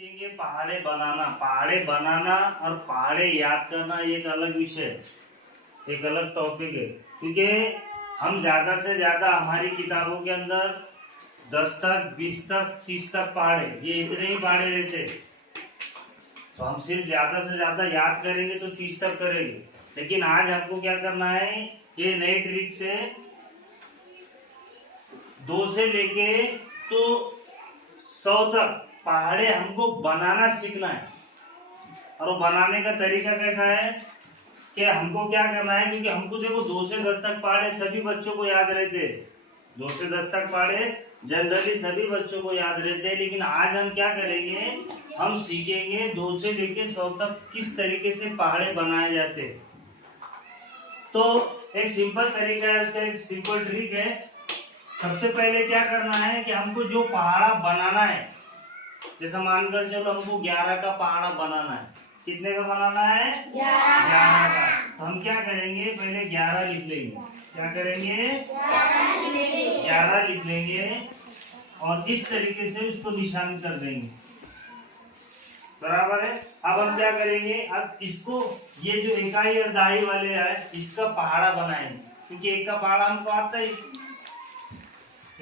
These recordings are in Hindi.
सीखेंगे पहाड़े बनाना। पहाड़े बनाना और पहाड़े याद करना एक अलग विषय है, एक अलग टॉपिक है। क्योंकि हम ज़्यादा से ज़्यादा हमारी किताबों के अंदर 10 तक, 20 तक, 30 तक पहाड़े, ये इतने ही पहाड़े रहते हैं। तो हम सिर्फ ज़्यादा से ज़्यादा याद करेंगे तो 30 तक करेंगे। लेकिन आज हमको क्या करना है, ये नई ट्रिक से 2 से लेके तो 100 तक पहाड़े हमको बनाना सीखना है। और वो बनाने का तरीका कैसा है कि हमको क्या करना है, क्योंकि हमको देखो 2 से 10 तक पहाड़े सभी बच्चों को याद रहते हैं। 2 से 10 तक पहाड़े जनरली सभी बच्चों को याद रहते हैं। लेकिन आज हम क्या करेंगे, हम सीखेंगे 2 से लेके 100 तक किस तरीके से पहाड़े बनाए जाते हैं। तो एक सिंपल तरीका है, उसका एक सिंपल ट्रिक है। सबसे पहले क्या करना है कि हमको जो पहाड़ा बनाना है, जैसा मानकर चलो हमको 11 का पहाड़ा बनाना है। कितने का बनाना है? 11 का। तो हम क्या करेंगे, पहले 11 लिख लेंगे। क्या करेंगे? 11 लिख लेंगे और इस तरीके से उसको निशान कर देंगे। बराबर है। अब हम क्या करेंगे, अब इसको ये जो इकाई और दहाई वाले है इसका पहाड़ा बनाएंगे, क्योंकि एक का पहाड़ा हमको आता है।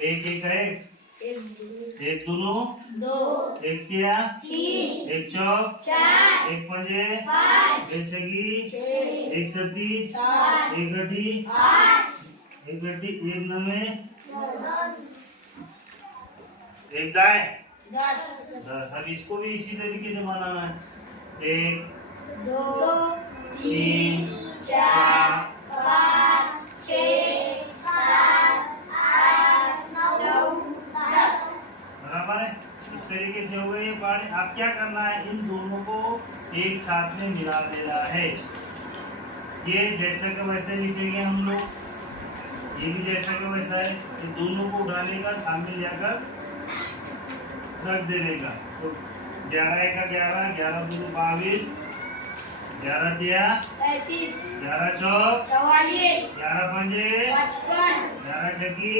एक एक है, एक दूनो, एक तिया, एक चौक, एक पंजे, एक छगी, एक सती, एक गड्ढी, एक नमे, एक दाएं, 10। अब इसको भी इसी तरीके से बनाना है। 1 2 3 4 5 6 7 8 9 10। बराबर है। इस तरीके से हो गए ये पहाड़े। अब क्या करना है, इन दोनों को एक साथ में मिला देना है। ये जैसा का वैसा लिखेंगे हम लोग, ये भी जैसा का वैसा है। ये दोनों को उठाने का, सामने जाकर रख देने का। तो 11 का 11, 11 दूनी 22, 11 तिया 33, 11 चौक 44, 11 पंजे 55, 11 छक्की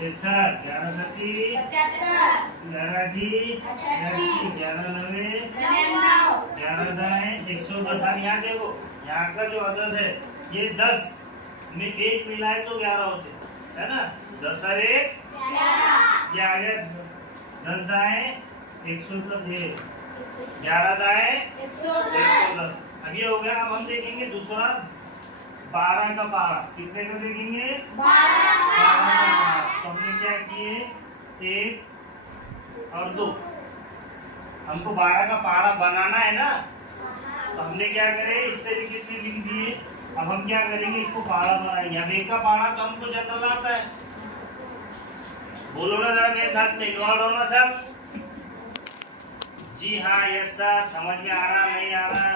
66, 11 सती 77, 11 अठी 88, 11 नवे 99, 11 दाएं 110। अब यहाँ देखो, यहाँ का जो अदद है ये 10 में 1 मिलाए तो 11 होते है ना। 10 और 1 11। ये आ गया 10 दाएं 110, 11 दाएं 110। अब ये हो गया। अब हम देखेंगे दूसरा 12 का पहाड़ा। कितने का देखेंगे? 12 का पहाड़ा। तो हमने क्या किए, 1 और 2। हमको 12 का पहाड़ा बनाना है ना, तो हमने क्या करे, इस तरीके से लिख दिए। अब हम क्या करेंगे, इसको पहाड़ा बनाएंगे। अब 1 का पहाड़ा तो हमको जनरल आता है। बोलो ना जरा मेरे साथ में, इन्वॉल्व हो ना सब? जी हाँ, यस सर। समझ में आ रहा, नहीं आ रहा?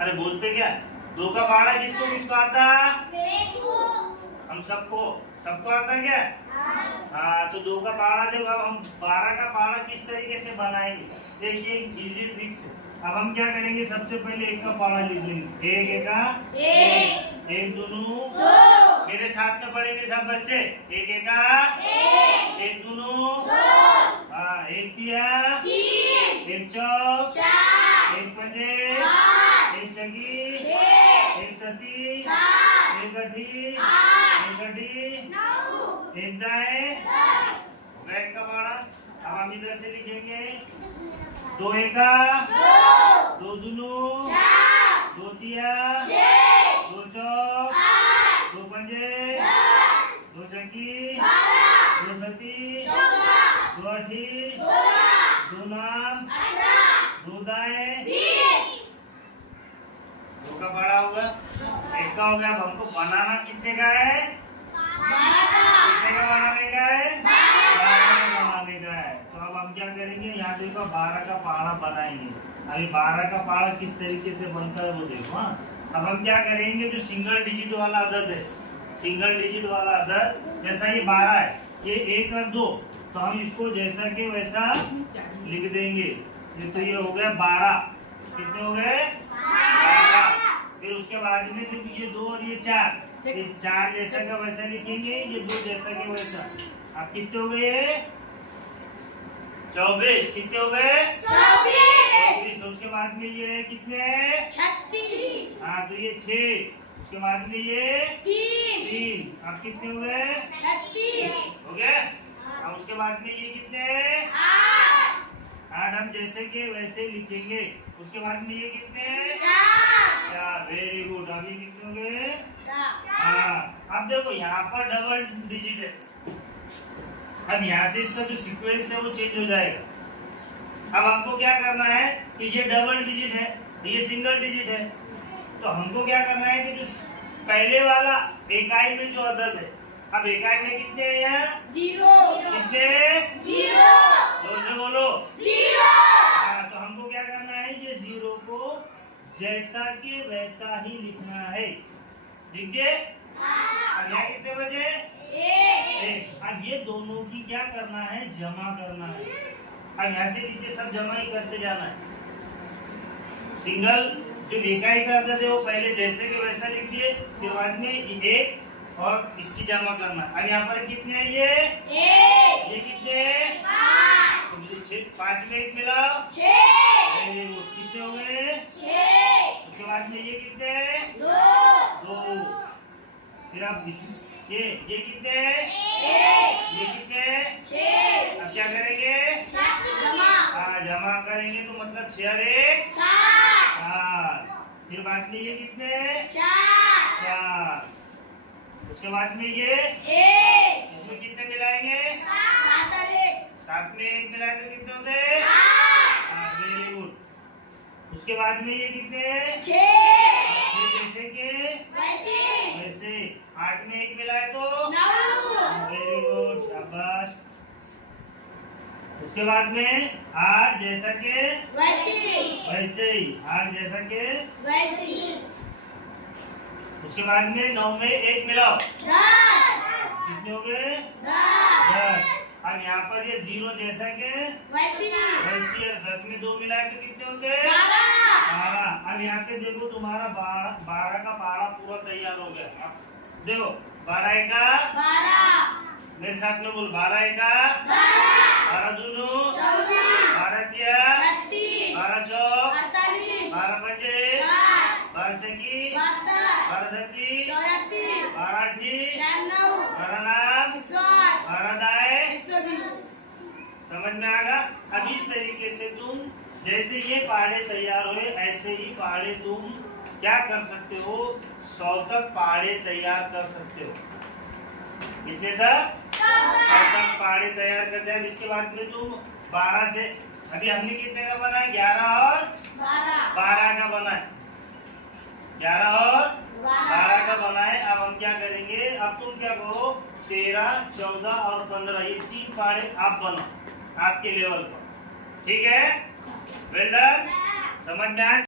अरे बोलते क्या? 2 का पहाड़ा किसको किसको आता? हम सबको आता क्या? हाँ। तो 2 का पहाड़ा देखो। अब हम 12 का पहाड़ा किस तरीके से बनाएंगे, देखिए इजी ट्रिक से। अब हम क्या करेंगे, सबसे पहले 1 का पहाड़ा लिख लेंगे। 1 एका 1, 1 दूनू 2। मेरे साथ में पढ़ेंगे सब बच्चे। 1 एका 1 दूनू 2। हाँ। 1 तिया 3, 1 चौक 4, 1 पंजे 5, 1 छगी 6, 1 सती 7, 1 गड्ढी 8, 1 गड्ढी 9, 1 दाएं 10। 1 का पहाड़ा। अब हम इधर से लिखेंगे 2 एका 2 दूनू 4, 2 तिया 6, 2 चौक 8, 2 पंजे 10, 2 छक्की 12, 2 सती 14, 2 अठी 16, 2 नाम 18, 2 दाएं 20। 2 का पहाड़ा होगा। 1 का हो गया। अब हमको बनाना कितने का है? 12 का। कितने का बनाने का है? 12 का बनाने का है। तो अब हम क्या करेंगे, यहाँ देखो 12 का पहाड़ा बनाएंगे। अभी 12 का पहाड़ा किस तरीके से बनता है वो देखो। हाँ। अब हम क्या करेंगे, जो सिंगल डिजिट वाला अदद है, सिंगल डिजिट वाला अदद, जैसा ये 12 है, ये 1 और 2, तो हम इसको जैसा के वैसा लिख देंगे। ये तो ये हो गया 12। कितने हो गए? 12। फिर उसके बाद में ये 2 और ये 4, ये 4 जैसा का वैसा लिखेंगे, ये 2 जैसा के वैसा। अब कितने हो गए? 24 कितने हो गए? 24। उसके बाद में ये कितने? 36। हाँ तो ये 6। उसके बाद में ये 3। अब कितने हो गए? 36 हो गए। अब उसके बाद में ये कितने? 8 हम जैसे के वैसे लिखेंगे। उसके बाद में ये कितने? 4। Very good. अभी कितने हो गए? 4। हाँ अब देखो यहाँ पर डबल डिजिट है। अब यहाँ से इसका जो सीक्वेंस है वो चेंज हो जाएगा। अब हमको क्या करना है कि ये डबल डिजिट है, ये सिंगल डिजिट है, तो हमको क्या करना है कि जो पहले वाला इकाई में जो अदद है, अब इकाई में कितने हैं यहाँ? 0। कितने? 0। जोर से बोलो। 0। हाँ तो हमको क्या करना है, ये 0 को जैसा के वैसा ही लिखना है। लिख दिए? अब यहाँ कितने बजे? 1। अब ये दोनों की क्या करना है? जमा करना है। अब यहाँ से नीचे सब जमा ही करते जाना है। सिंगल जो इकाई का अदद है वो पहले जैसे के वैसा लिख दिए, फिर बाद में 1 और इसकी जमा करना। अब यहाँ पर कितने हैं ये? 1। ये कितने? 5 में 1 मिलाओ। 6। कितने हो गए? 6। उसके बाद में ये कितने? 2। फिर आप ये कितने? 1। ये कितने? 6। अब क्या करेंगे? जमा। हाँ जमा करेंगे तो मतलब 6 और 1 7। फिर बाद में ये कितने? 4। उसके बाद में ये 1। इसमें कितने मिलाएंगे? 7 में 1 मिलाए तो कितने होते हैं? 8। Very good. उसके बाद में ये कितने? 6 जैसे के वैसे। 8 में 1 मिलाए तो 9। वेरी गुड, शाबाश। उसके बाद में 8 जैसा के वैसे ही। 8 जैसा के। उसके बाद में 9 में 1 मिलाओ। कितने हो गए? 10। अब यहाँ पर ये 0 जैसा के वैसे है। 10 में 2 मिलाए तो कितने होंगे? 12। अब यहाँ पे देखो तुम्हारा 12 का पारा पूरा तैयार हो गया। अब देखो 12 एका, मेरे साथ में बोल, 12 एका 12 दूनो 12 तिया 12 चौक 12 पंजे 12 छकी 12 सती 12 अठी 12 नाम 12 दाए। समझ में आएगा? अब इस तरीके से तुम जैसे ये पहाड़े तैयार हुए ऐसे ही पहाड़े तुम क्या कर सकते हो? 100 तक पहाड़े तैयार कर सकते हो। कितने तक? 100 तक पहाड़े तैयार कर दिया। इसके बाद में तुम 12 से, अभी हमने कितने का बना है? 11 और 12 का बना है। 11 और 12 का बना है। अब हम क्या करेंगे? अब तुम क्या करो? 13, 14 और 15 ये 3 पहाड़े आप बनो आपके लेवल पर। ठीक है? Well done. समझ में आए?